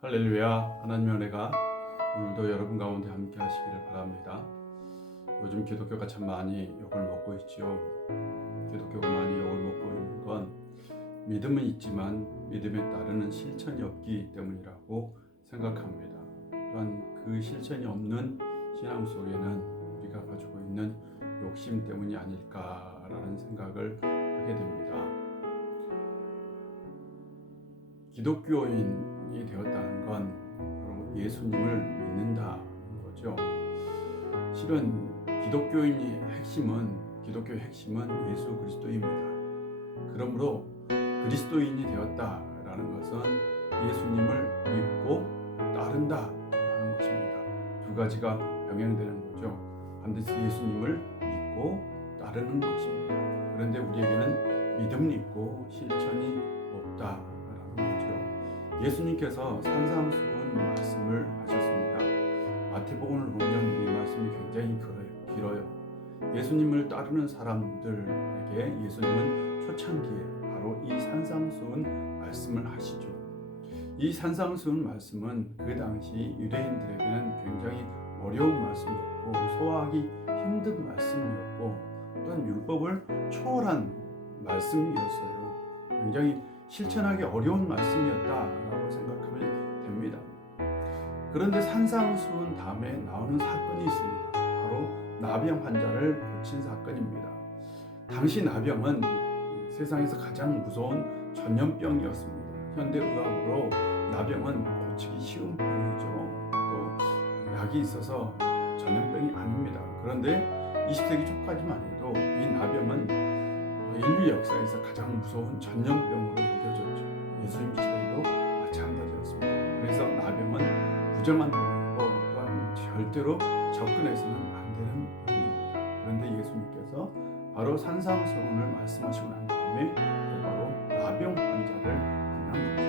할렐루야. 하나님의 은혜가 오늘도 여러분 가운데 함께 하시기를 바랍니다. 요즘 기독교가 참 많이 욕을 먹고 있지요. 기독교가 많이 욕을 먹고 있는 건 믿음은 있지만 믿음에 따르는 실천이 없기 때문이라고 생각합니다. 또한 그 실천이 없는 신앙 속에는 우리가 가지고 있는 욕심 때문이 아닐까라는 생각을 하게 됩니다. 기독교인이 되었다는 건 바로 예수님을 믿는다는 거죠. 실은 기독교의 핵심은 예수 그리스도입니다. 그러므로 그리스도인이 되었다라는 것은 예수님을 믿고 따른다라는 것입니다. 두 가지가 병행되는 거죠. 반드시 예수님을 믿고 따르는 것입니다. 그런데 우리에게는 믿음이 있고 실천이 없다. 예수님께서 산상수훈 말씀을 하셨습니다. 마태복음을 보면 이 말씀이 굉장히 길어요. 예수님을 따르는 사람들에게 예수님은 초창기에 바로 이 산상수훈 말씀을 하시죠. 이 산상수훈 말씀은 그 당시 유대인들에게는 굉장히 어려운 말씀이었고 소화하기 힘든 말씀이었고 또한 율법을 초월한 말씀이었어요. 굉장히 실천하기 어려운 말씀이었다라고 생각하면 됩니다. 그런데 산상수훈 다음에 나오는 사건이 있습니다. 바로 나병 환자를 고친 사건입니다. 당시 나병은 세상에서 가장 무서운 전염병이었습니다. 현대의학으로 나병은 고치기 쉬운 병이죠. 또 약이 있어서 전염병이 아닙니다. 그런데 20세기 초까지만 해도 이 나병은 인류 역사에서 가장 무서운 전염병으로 여겨졌죠. 예수님 시대에도 마찬가지였습니다. 그래서 나병은 부정한 병이고 또한 절대로 접근해서는 안 되는 병입니다. 그런데 예수님께서 바로 산상수훈을 말씀하시고 난 다음에 바로 나병 환자를 만난 거죠.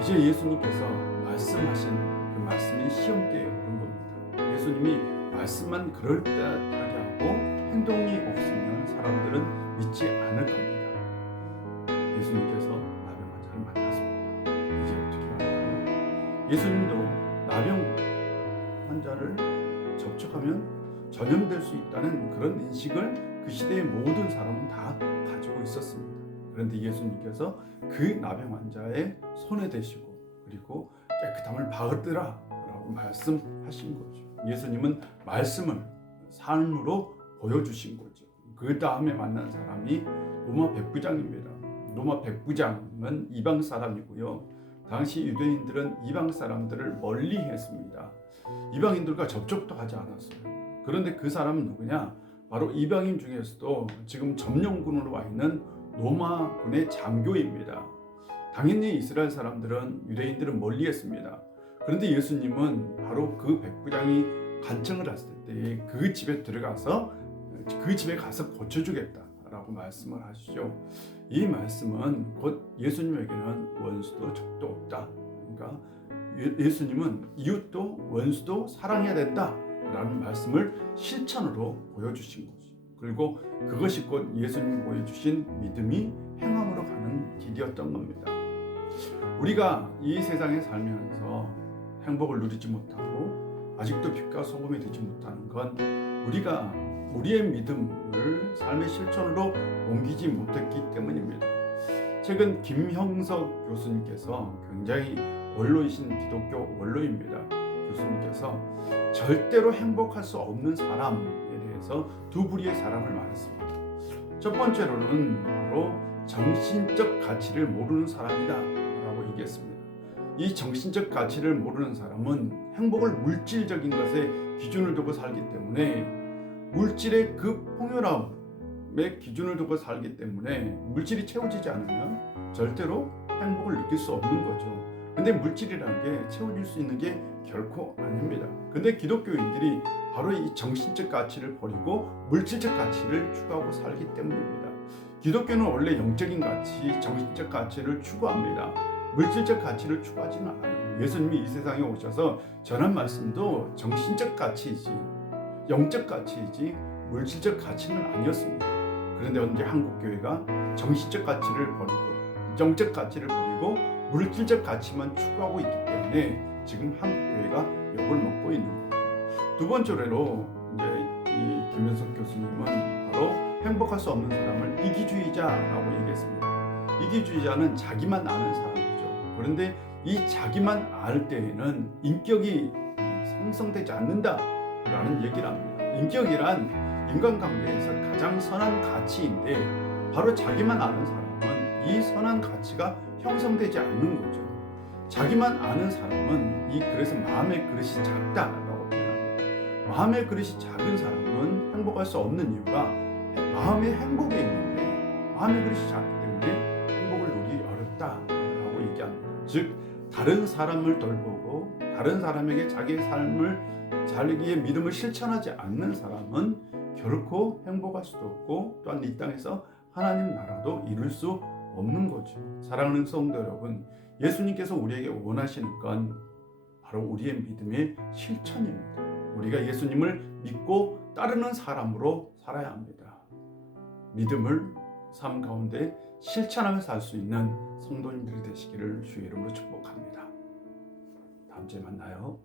이제 예수님께서 말씀하신 그 말씀이 시험대에 오른 겁니다. 예수님이 말씀만 그럴듯하게 하고 행동이 없으면 사람들은 믿지 않을 겁니다. 예수님께서 나병 환자를 만났습니다. 이제 어떻게 할까요? 예수님도 나병 환자를 접촉하면 전염될 수 있다는 그런 인식을 그 시대의 모든 사람은 다 가지고 있었습니다. 그런데 예수님께서 그 나병 환자의 손에 대시고 그리고 깨끗함을 받으라 라고 말씀하신 거죠. 예수님은 말씀을 삶으로 보여주신 거죠. 그 다음에 만난 사람이 로마 백부장입니다. 로마 백부장은 이방 사람이고요. 당시 유대인들은 이방 사람들을 멀리 했습니다. 이방인들과 접촉도 하지 않았어요. 그런데 그 사람은 누구냐? 바로 이방인 중에서도 지금 점령군으로 와 있는 로마군의 장교입니다. 당연히 이스라엘 사람들은 유대인들은 멀리 했습니다. 그런데 예수님은 바로 그 백부장이 간청을 했을 때 그 집에 들어가서 그 집에 가서 고쳐주겠다라고 말씀을 하시죠. 이 말씀은 곧 예수님에게는 원수도 적도 없다. 그러니까 예수님은 이웃도 원수도 사랑해야 된다라는 말씀을 실천으로 보여주신 거죠. 그리고 그것이 곧 예수님이 보여주신 믿음이 행함으로 가는 길이었던 겁니다. 우리가 이 세상에 살면서 행복을 누리지 못하고 아직도 빛과 소금이 되지 못하는 건 우리가 우리의 믿음을 삶의 실천으로 옮기지 못했기 때문입니다. 최근 김형석 교수님께서 굉장히 원로이신 기독교 원로입니다. 교수님께서 절대로 행복할 수 없는 사람에 대해서 두 부류의 사람을 말했습니다. 첫 번째로는 바로 정신적 가치를 모르는 사람이다 라고 얘기했습니다. 이 정신적 가치를 모르는 사람은 행복을 물질적인 것에 기준을 두고 살기 때문에 물질의 그 풍요로움의 기준을 두고 살기 때문에 물질이 채워지지 않으면 절대로 행복을 느낄 수 없는 거죠. 근데 물질이라는 게 채워질 수 있는 게 결코 아닙니다. 근데 기독교인들이 바로 이 정신적 가치를 버리고 물질적 가치를 추구하고 살기 때문입니다. 기독교는 원래 영적인 가치, 정신적 가치를 추구합니다. 물질적 가치를 추구하지는 않아요. 예수님이 이 세상에 오셔서 전한 말씀도 정신적 가치이지 영적 가치이지 물질적 가치는 아니었습니다. 그런데 언제 한국교회가 정신적 가치를 버리고 영적 가치를 버리고 물질적 가치만 추구하고 있기 때문에 지금 한국 교회가 욕을 먹고 있는 거죠. 두 번째로 이제 이 김현석 교수님은 바로 행복할 수 없는 사람을 이기주의자라고 얘기했습니다. 이기주의자는 자기만 아는 사람이죠. 그런데 이 자기만 알 때에는 인격이 상승되지 않는다라는 얘기를 합니다. 인격이란 인간관계에서 가장 선한 가치인데 바로 자기만 아는 사람은 이 선한 가치가 형성되지 않는 거죠. 자기만 아는 사람은 그래서 마음의 그릇이 작다라고 표현합니다. 마음의 그릇이 작은 사람은 행복할 수 없는 이유가 마음의 행복에 있는데 마음의 그릇이 작기 때문에 행복을 누리기 어렵다라고 얘기합니다. 즉 다른 사람을 돌보고 다른 사람에게 자기의 자기의 믿음을 실천하지 않는 사람은 결코 행복할 수도 없고 또한 이 땅에서 하나님 나라도 이룰 수 없는 거죠. 사랑하는 성도 여러분, 예수님께서 우리에게 원하시는 건 바로 우리의 믿음의 실천입니다. 우리가 예수님을 믿고 따르는 사람으로 살아야 합니다. 믿음을 삶 가운데 실천하며 살 수 있는 성도님들이 되시기를 주의 이름으로 축복합니다. 다음 주에 만나요.